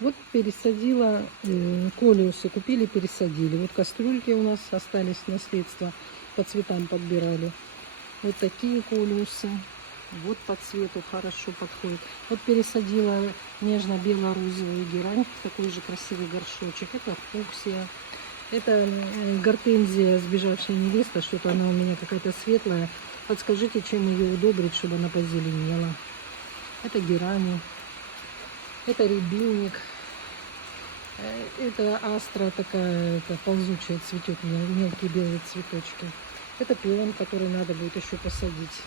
Вот пересадила колиусы, купили, пересадили. Вот кастрюльки у нас остались наследство, по цветам подбирали. Вот такие колиусы. Вот по цвету хорошо подходит. Вот пересадила нежно-бело-розовую герань, такой же красивый горшочек. Это фуксия. Это гортензия сбежавшая невеста, что-то она у меня какая-то светлая. Подскажите, чем ее удобрить, чтобы она позеленела. Это герани. Это рябинник. Это астра такая, это ползучая, цветет мелкие белые цветочки. Это пион, который надо будет еще посадить.